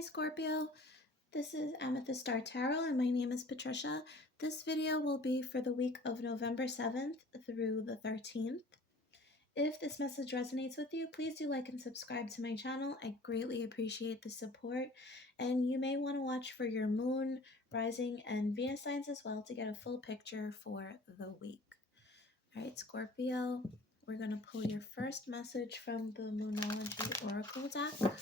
Hi Scorpio, this is Amethyst Star Tarot and my name is Patricia. This video will be for the week of November 7th through the 13th. If this message resonates with you, please do like and subscribe to my channel. I greatly appreciate the support, and you may want to watch for your moon, rising, and Venus signs as well to get a full picture for the week. All right, Scorpio, we're going to pull your first message from the Moonology Oracle deck.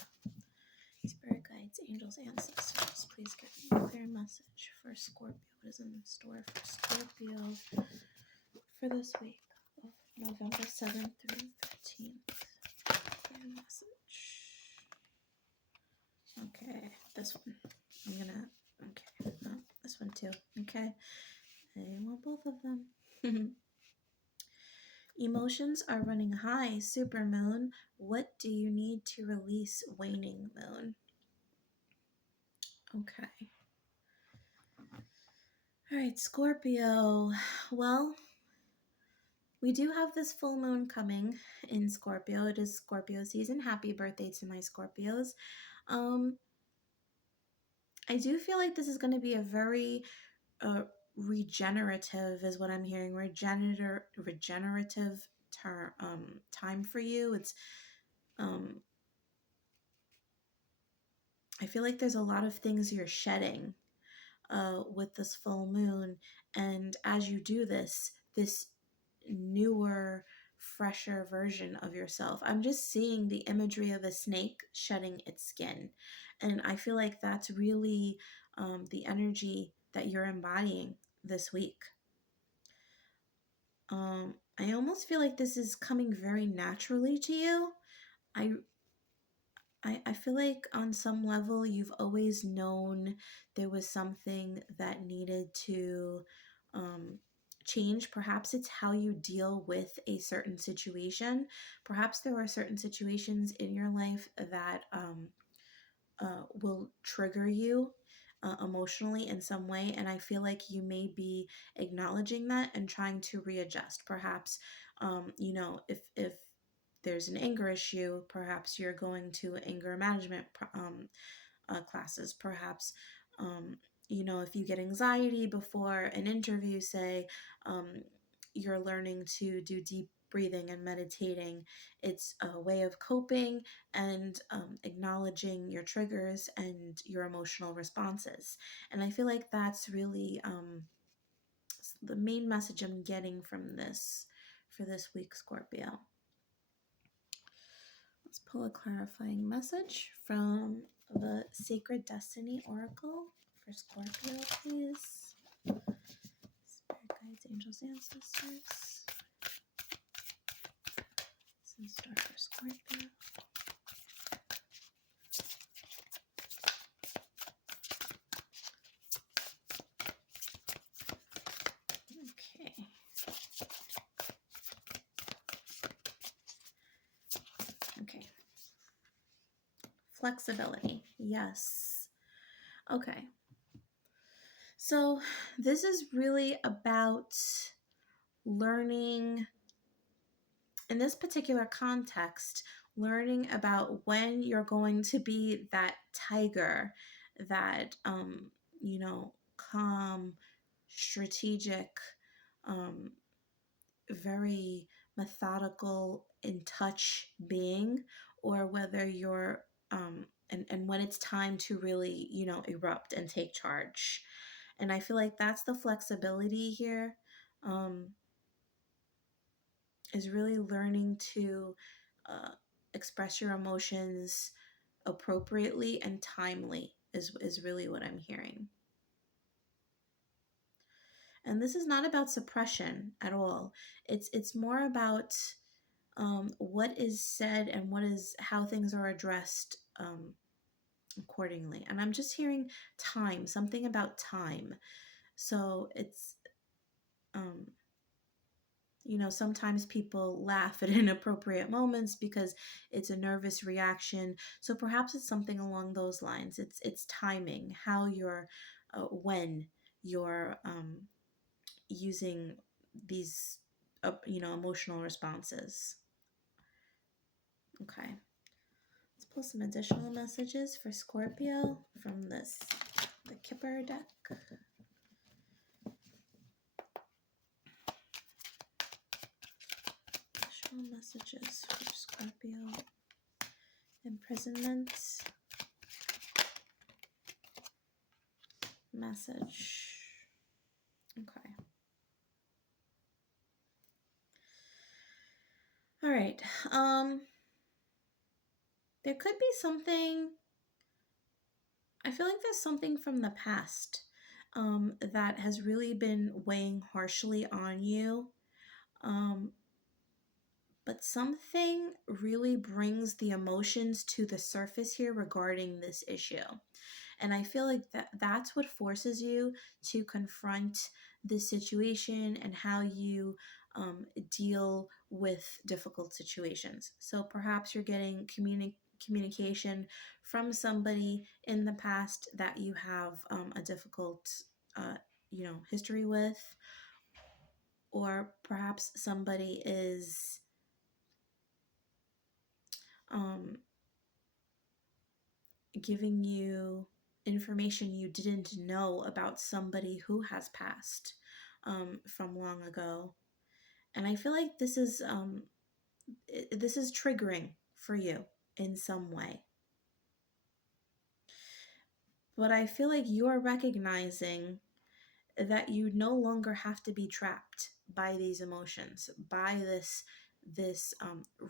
Spirit guides, angels, ancestors, please give me a clear message for Scorpio. What is in store for Scorpio for this week of November 7th through 13th? Clear message. Okay, this one. Okay, this one too. Okay, I want both of them. Emotions are running high, supermoon. What do you need to release, waning moon? Okay. All right, Scorpio. Well, we do have this full moon coming in Scorpio. It is Scorpio season. Happy birthday to my Scorpios. I do feel like this is going to be a very regenerative, is what I'm hearing. Regenerative time for you. It's I feel like there's a lot of things you're shedding with this full moon, and as you do this newer, fresher version of yourself. I'm just seeing the imagery of a snake shedding its skin, and I feel like that's really the energy that you're embodying this week. I almost feel like this is coming very naturally to you. I feel like on some level you've always known there was something that needed to change. Perhaps it's how you deal with a certain situation. Perhaps there are certain situations in your life that will trigger you emotionally in some way, and I feel like you may be acknowledging that and trying to readjust. Perhaps if there's an anger issue, perhaps you're going to anger management classes. Perhaps if you get anxiety before an interview, say, you're learning to do deep breathing and meditating. It's a way of coping and acknowledging your triggers and your emotional responses. And I feel like that's really the main message I'm getting from this for this week, Scorpio. Let's pull a clarifying message from the Sacred Destiny Oracle for Scorpio, please. Spirit guides, angels, ancestors. What's in store for Scorpio? Okay. Okay. Flexibility. Yes. Okay. So this is really about learning, in this particular context, learning about when you're going to be that tiger, that, calm, strategic, very methodical, in touch being, or whether you're, and when it's time to really, erupt and take charge. And I feel like that's the flexibility here, is really learning to express your emotions appropriately and timely is really what I'm hearing. And this is not about suppression at all. It's more about what is said and how things are addressed accordingly. And I'm just hearing time, something about time. So it's sometimes people laugh at inappropriate moments because it's a nervous reaction. So perhaps it's something along those lines. It's timing, how you're, when you're using these, emotional responses. Okay. Let's pull some additional messages for Scorpio from the Kipper deck. Additional messages for Scorpio. Imprisonment. Message. Okay. All right. There could be something. I feel like there's something from the past that has really been weighing harshly on you. But something really brings the emotions to the surface here regarding this issue. And I feel like that's what forces you to confront this situation and how you deal with difficult situations. So perhaps you're getting communication from somebody in the past that you have a difficult, history with, or perhaps somebody is giving you information you didn't know about somebody who has passed from long ago. And I feel like this is triggering for you in some way. But I feel like you're recognizing that you no longer have to be trapped by these emotions, by this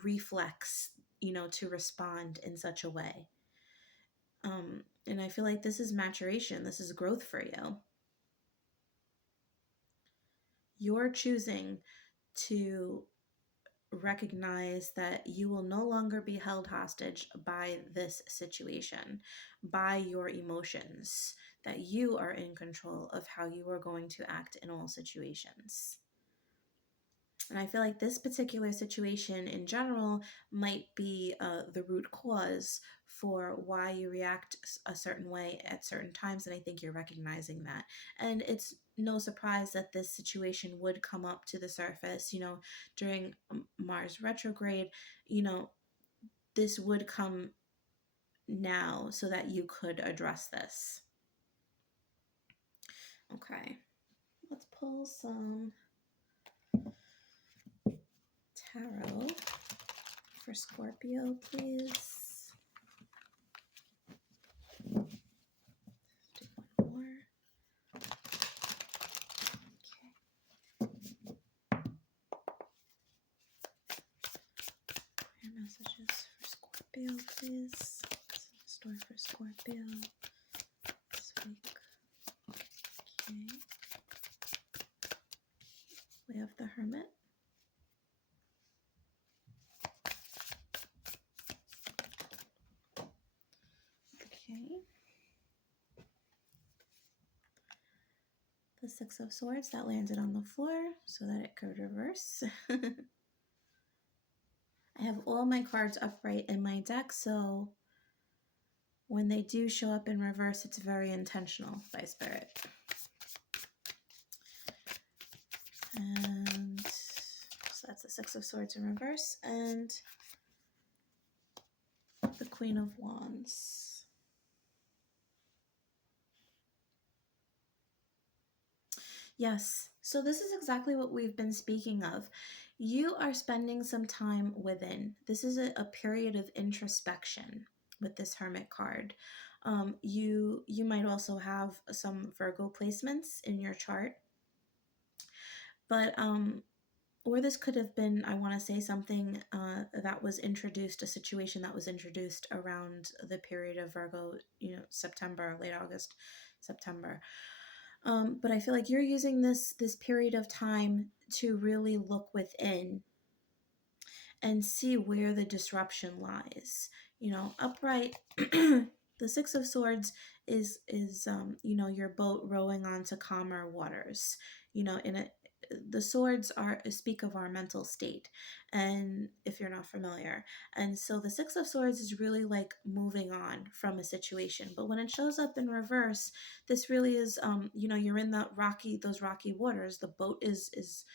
reflex, to respond in such a way. And I feel like this is maturation. This is growth for you. You're choosing to recognize that you will no longer be held hostage by this situation, by your emotions, that you are in control of how you are going to act in all situations. And I feel like this particular situation in general might be the root cause for why you react a certain way at certain times. And I think you're recognizing that. And it's no surprise that this situation would come up to the surface, during Mars retrograde. This would come now so that you could address this. Okay, let's pull some tarot for Scorpio, please. Do one more. Okay. Prayer messages for Scorpio, please. Story for Scorpio this week. Okay. We have the Hermit. Okay. The Six of Swords that landed on the floor so that it could reverse. I have all my cards upright in my deck, so when they do show up in reverse, it's very intentional by Spirit. And so that's the Six of Swords in reverse and the Queen of Wands. Yes, so this is exactly what we've been speaking of. You are spending some time within. This is a period of introspection with this Hermit card. You might also have some Virgo placements in your chart, but or this could have been, I want to say, something that was introduced, a situation that was introduced around the period of Virgo, September, late August, September. But I feel like you're using this period of time to really look within and see where the disruption lies. Upright, the Six of Swords is your boat rowing onto calmer waters. The swords speak of our mental state, and if you're not familiar, and so the Six of Swords is really like moving on from a situation. But when it shows up in reverse, this really is you're in those rocky waters. The boat is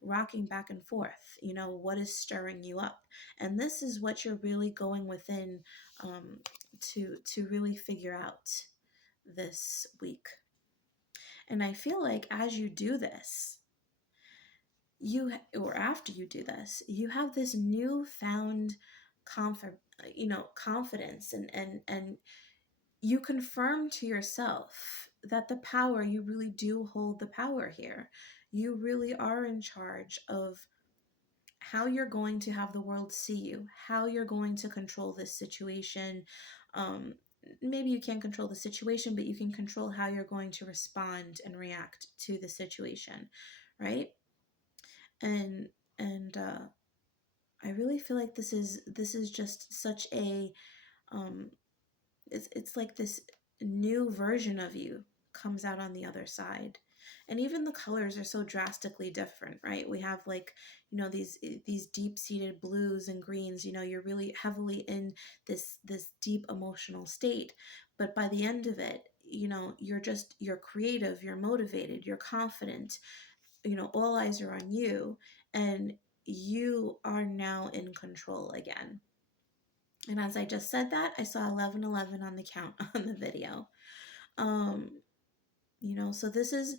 rocking back and forth. What is stirring you up? And this is what you're really going within to really figure out this week. And I feel like as you do this, or after you do this, you have this newfound confidence, and you confirm to yourself that you really do hold the power here. You really are in charge of how you're going to have the world see you, how you're going to control this situation. Um, Maybe you can't control the situation, but you can control how you're going to respond and react to the situation, right? And and I really feel like this is just such a um, it's like this new version of you comes out on the other side. And even the colors are so drastically different, right? We have, like, these deep-seated blues and greens. You're really heavily in this deep emotional state, but by the end of it, you're creative, you're motivated, you're confident. All eyes are on you, and you are now in control again. And as I just said that, I saw 1111 on the count on the video. Um, so this is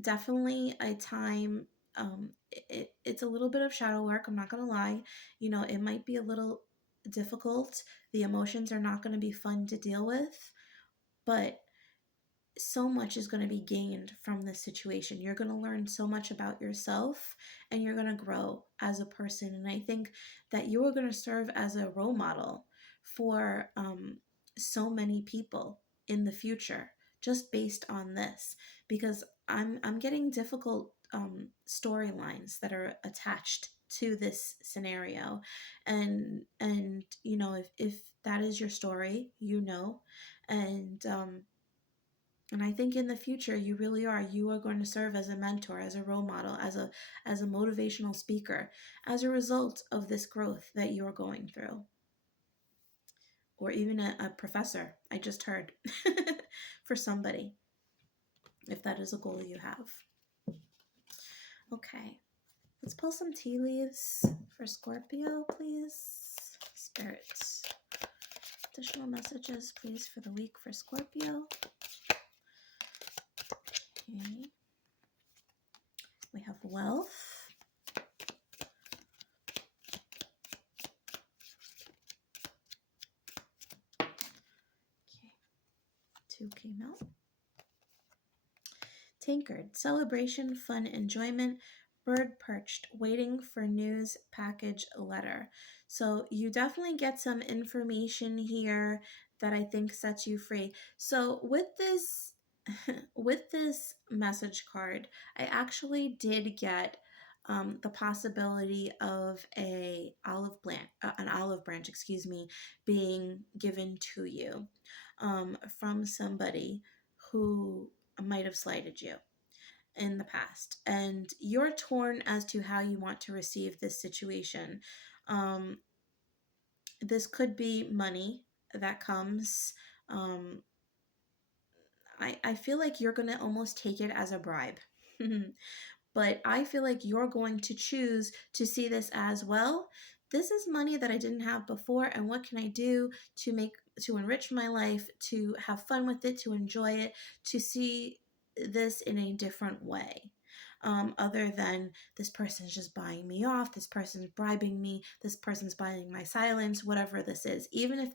definitely a time. It's a little bit of shadow work. I'm not gonna lie. It might be a little difficult. The emotions are not going to be fun to deal with, but so much is going to be gained from this situation. You're going to learn so much about yourself, and you're going to grow as a person. And I think that you are going to serve as a role model for so many people in the future, just based on this, because I'm getting difficult storylines that are attached to this scenario. And if that is your story, and and I think in the future, you are going to serve as a mentor, as a role model, as a motivational speaker, as a result of this growth that you are going through. Or even a professor, I just heard, for somebody, if that is a goal you have. Okay, let's pull some tea leaves for Scorpio, please. Spirit, additional messages, please, for the week for Scorpio. Okay. We have wealth. Okay. 2 came out. Tankard, celebration, fun, enjoyment. Bird perched, waiting for news, package, letter. So you definitely get some information here that I think sets you free. So with this with this message card, I actually did get the possibility of an olive branch, excuse me, being given to you from somebody who might have slighted you in the past, and you're torn as to how you want to receive this situation. Um, this could be money that comes. Um, I feel like you're going to almost take it as a bribe. But I feel like you're going to choose to see this as, well, this is money that I didn't have before, and what can I do to enrich my life, to have fun with it, to enjoy it, to see this in a different way. Other than this person's just buying me off, this person's bribing me, this person's buying my silence, whatever this is. Even if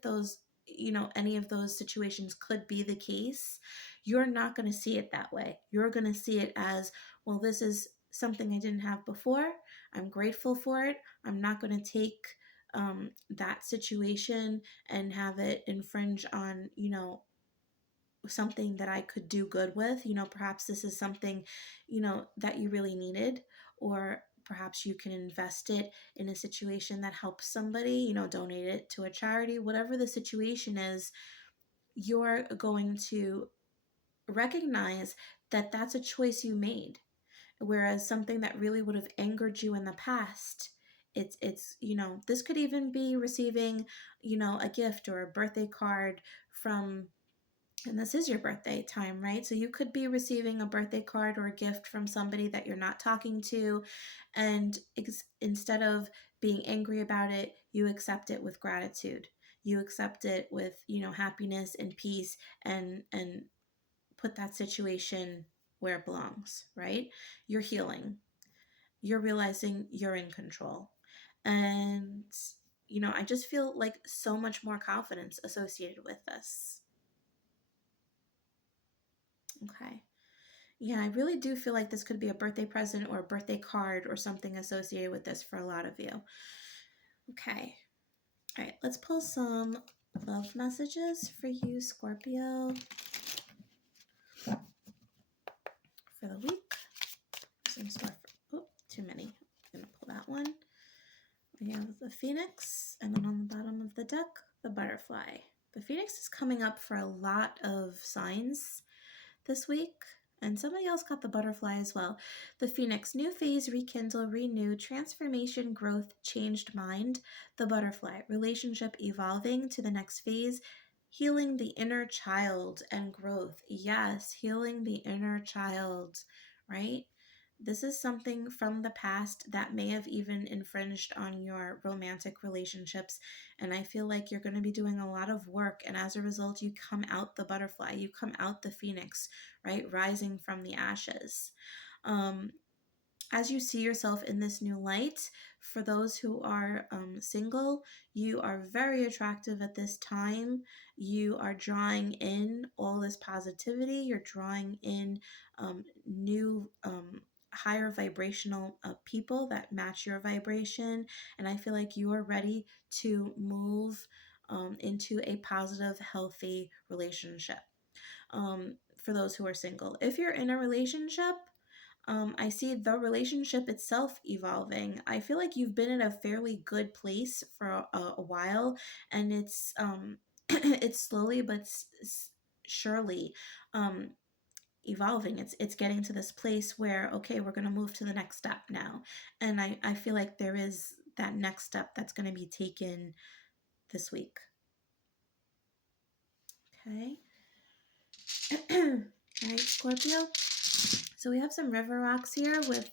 any of those situations could be the case, you're not going to see it that way. You're going to see it as, well, this is something I didn't have before. I'm grateful for it. I'm not going to take that situation and have it infringe on, something that I could do good with. Perhaps this is something, that you really needed, or perhaps you can invest it in a situation that helps somebody, donate it to a charity, whatever the situation is. You're going to recognize that that's a choice you made. Whereas something that really would have angered you in the past, it's this could even be receiving, a gift or a birthday card from, and this is your birthday time, right? So you could be receiving a birthday card or a gift from somebody that you're not talking to, and instead of being angry about it, you accept it with gratitude. You accept it with, happiness and peace, and put that situation where it belongs, right? You're healing. You're realizing you're in control. And, I just feel like so much more confidence associated with this. Okay. Yeah, I really do feel like this could be a birthday present or a birthday card or something associated with this for a lot of you. Okay. All right, let's pull some love messages for you, Scorpio, for the week. Too many. I'm going to pull that one. We have the Phoenix, and then on the bottom of the deck, the Butterfly. The Phoenix is coming up for a lot of signs this week, and somebody else got the Butterfly as well. The Phoenix, new phase, rekindle, renew, transformation, growth, changed mind. The Butterfly, relationship evolving to the next phase, healing the inner child and growth. Yes, healing the inner child, right? This is something from the past that may have even infringed on your romantic relationships. And I feel like you're going to be doing a lot of work. And as a result, you come out the butterfly, you come out the phoenix, right? Rising from the ashes. As you see yourself in this new light, for those who are single, you are very attractive at this time. You are drawing in all this positivity. You're drawing in new, higher vibrational people that match your vibration. And I feel like you are ready to move into a positive, healthy relationship. For those who are single, if you're in a relationship, I see the relationship itself evolving. I feel like you've been in a fairly good place for a while, and it's it's slowly but surely evolving. It's getting to this place where, okay, we're going to move to the next step now, and I feel like there is that next step that's going to be taken this week. Okay. All right, Scorpio. So we have some river rocks here with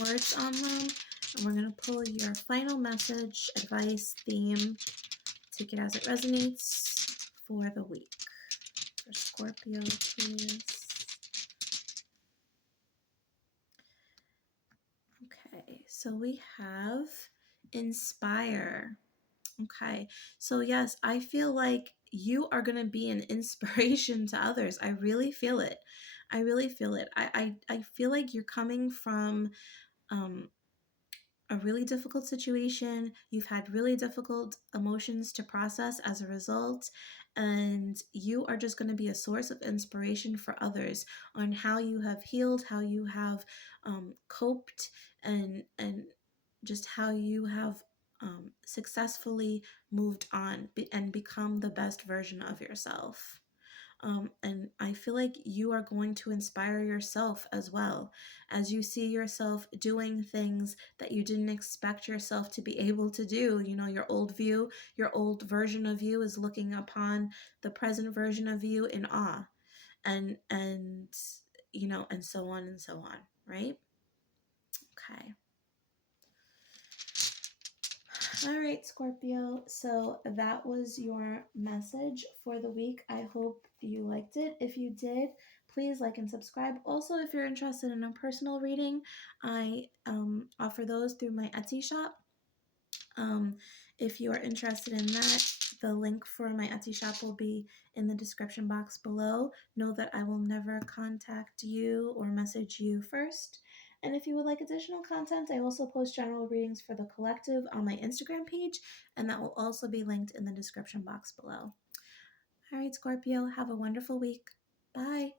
words on them. And we're going to pull your final message, advice, theme. Take it as it resonates for the week. For Scorpio, please. Okay, so we have inspire. Okay, so yes, I feel like you are going to be an inspiration to others. I really feel it. I really feel it. I feel like you're coming from a really difficult situation. You've had really difficult emotions to process as a result. And you are just going to be a source of inspiration for others on how you have healed, how you have coped, and just how you have successfully moved on and become the best version of yourself. And I feel like you are going to inspire yourself as well as you see yourself doing things that you didn't expect yourself to be able to do. Your old view, your old version of you is looking upon the present version of you in awe, and and so on and so on, right? Okay. All right, Scorpio. So that was your message for the week. I hope you liked it. If you did, please like and subscribe. Also, if you're interested in a personal reading, I offer those through my Etsy shop. If you are interested in that, the link for my Etsy shop will be in the description box below. Know that I will never contact you or message you first. And if you would like additional content, I also post general readings for the collective on my Instagram page, and that will also be linked in the description box below. All right, Scorpio, have a wonderful week. Bye.